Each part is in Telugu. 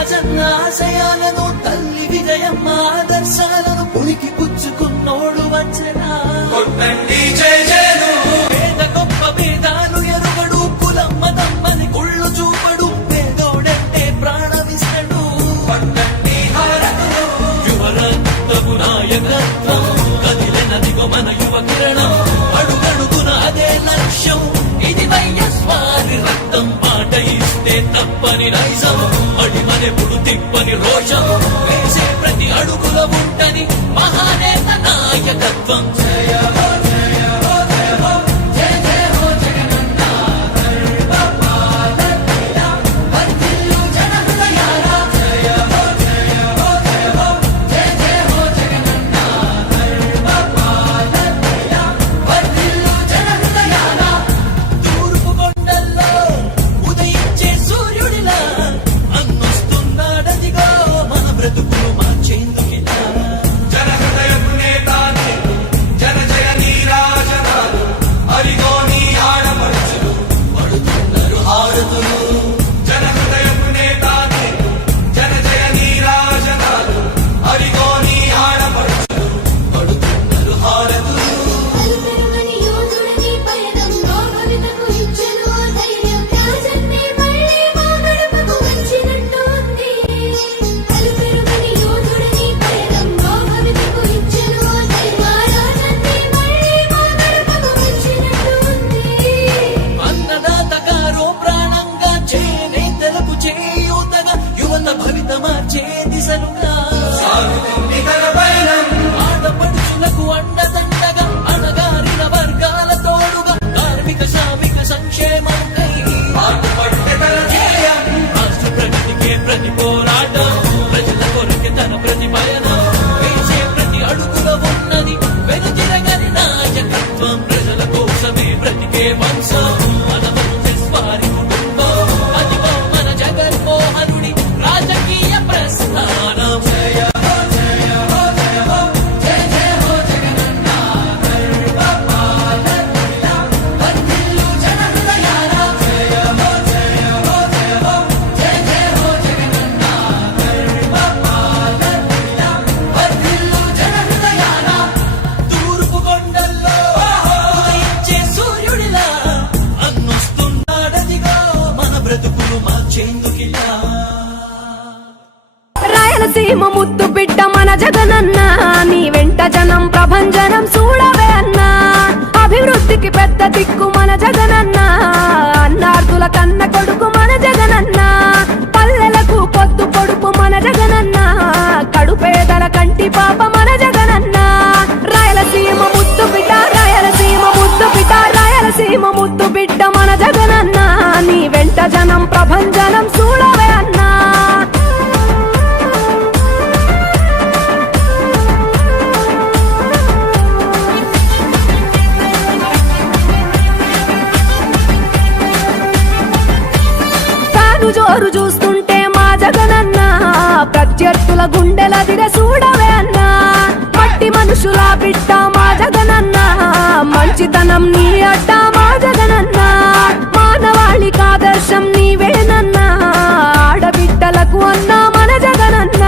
రాజన్న ఆశయాలను తల్లి విజయమ్మ ఆదర్శాలను పులికి పుచ్చుకున్నోడు వచ్చనా పేద గొప్ప భేదాలు ఎరుగడు కులం మతమ్మని కుళ్ళు చూపడు పేదోడంటే ప్రాణమిస్తడు యువరక్తము నాయకత్వం కదిలినదిగో మన యువ కిరణం అడుగడుగున అదే లక్ష్యం ఇది వైఎస్వారి రక్తం మాట ఇస్తే తప్పని నైజం అడిమనెప్పుడు తిప్పని రోషం వేసే ప్రతి అడుగుల ఉంటని మహానేత నాయకత్వం జయ హో జయ హో జయ హో జయ జయ హో జగనన్న గర్భపాలకిలా వర్ధిల్లు జన హృదయాల జయ హో జయ హో జయ హో జయ జయ హో జగనన్న గర్భపాలకిలా వర్ధిల్లు జన హృదయాల తూర్పు కొండల్లో ఉదయించే సూర్యుడిలా అన్నొస్తున్నాడదిగో మన బ్రతుకులు మార్చేందుకిలా జన హృదయపు నేత జన జయ నీరాజనాలు అరిగో నీ ఆడపడుచులు పడుతున్నారు హారతులు జన హృదయపు నేత జన జయ నీరాజనాలు అరిగో నీ ఆడపడుచులు పడుతున్నారు హారతులు అలుపెరుగని యోధుడిని పయనంలో భవితకు ఇచ్చెను ఆ ధైర్యం రాజన్నే మళ్ళీ మా గడపకు వచ్చినట్టు ఉంది అలుపెరుగని యోధుడిని పయనంలో భవితకు ఇచ్చెను ఆ ధైర్యం రాజన్నే మళ్ళీ మా గడపకు వచ్చినట్టు ఉంది అన్నదాత గారో ప్రాణంగా చేనేతలకు చేయూతగా యువత భవిత మార్చే దిశలుగా సాగుతుంది తన పయనం ఆడపడుచులకు అండదండగా అణగారిన వర్గాల తోడుగా కార్మిక శ్రామిక సంక్షేమంకై పాటుపట్టే తన ధ్యేయం రాష్ట్ర ప్రగతికే ప్రతి పోరాటం ప్రజల కొరకే తన ప్రతి పయనం వేసే ప్రతి అడుగుల ఉన్నది వెనుతిరగని నాయకత్వం ప్రజల కోసమే బ్రతికే వంశం మన వారి కుటుంబం అదిగో మన జగన్మోహనుడి రాజకీయ ప్రస్థానం జయ హో జయ హో జయ హో జయ జయ హో జగనన్న గర్భపాలకిలా వర్ధిల్లు జన హృదయాల జయ హో జయ హో జయ హో జయ జయ హో జగనన్న గర్భపాలకిలా వర్ధిల్లు జన హృదయాల తూర్పు కొండల్లో ఉదయించే సూర్యుడిలా అన్నొస్తున్నాడదిగో మన బ్రతుకులు మార్చేందుకిలా రాయలసీమ ముద్దు బిడ్డ మన జగనన్న నీ వెంట జనం ప్రభంజనం చూడవే అన్నా అభివృద్ధికి పెద్ద దిక్కు మన జగనన్న అన్నార్థుల కన్న కొడుకు మన జగనన్న పల్లెలకు పొద్దు పొడుపు మన జగనన్న కడుపేదల కంటి పాప మన జగనన్న రాయలసీమ ముద్దు బిడ్డ రాయలసీమ ముద్దు బిడ్డ రాయలసీమ ముద్దు బిడ్డ మన జగనన్న నీ వెంట జనం ప్రభంజనం చూడవే అన్నా జోరు చూస్తుంటే మా జగనన్న ప్రత్యర్థుల గుండెలదిర చూడవే అన్నా మట్టి మనుషుల బిడ్డ మా జగనన్న మంచితనం నీ అడ్డ మా జగనన్న మానవాళికి ఆదర్శం నీవేనన్నా ఆడబిడ్డలకు అన్నా మన జగనన్న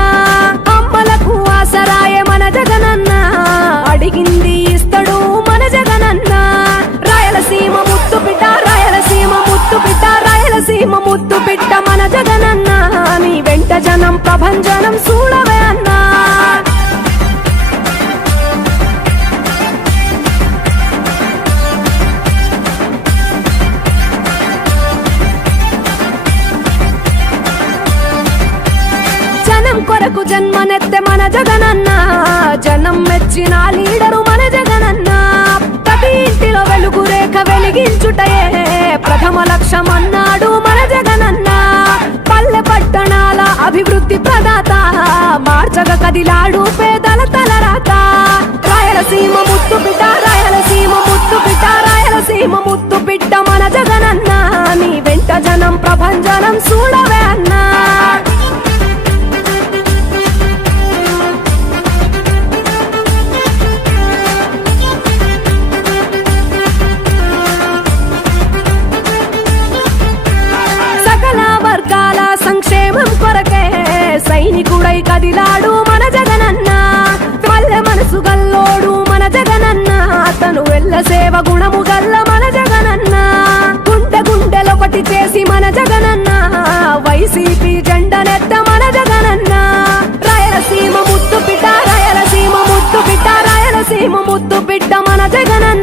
అమ్మలకు ఆసరాయే మన జగనన్న అడిగింది ఇస్తడు మన జగనన్న రాయలసీమ ముద్దు బిడ్డ రాయలసీమ ముద్దు బిడ్డ రాయలసీమ ముద్దు బిడ్డ మన జగనన్న నీ వెంట జనం ప్రభంజనం చూడవే అన్నా జనం కొరకు జన్మనెత్తే మన జగనన్న జనం మెచ్చిన లీడరు మన జగనన్న ప్రతి ఇంటిలో వెలుగు రేఖ వెలిగించుటయే ప్రథమ లక్ష్యం అన్నాడు మన జగనన్న పల్లె పట్టణాల అభివృద్ధి ప్రదాత మార్చగా కదిలాడు పేదల తలరాత రాయలసీమ ముద్దు బిడ్డ రాయలసీమ ముద్దు బిడ్డ రాయలసీమ ముద్దు బిడ్డ మన జగనన్న నీ వెంట జనం ప్రభంజనం చూడవే అన్నా సంక్షేమం కొరకే ముద్దు బిడ్డ మన జగనన్న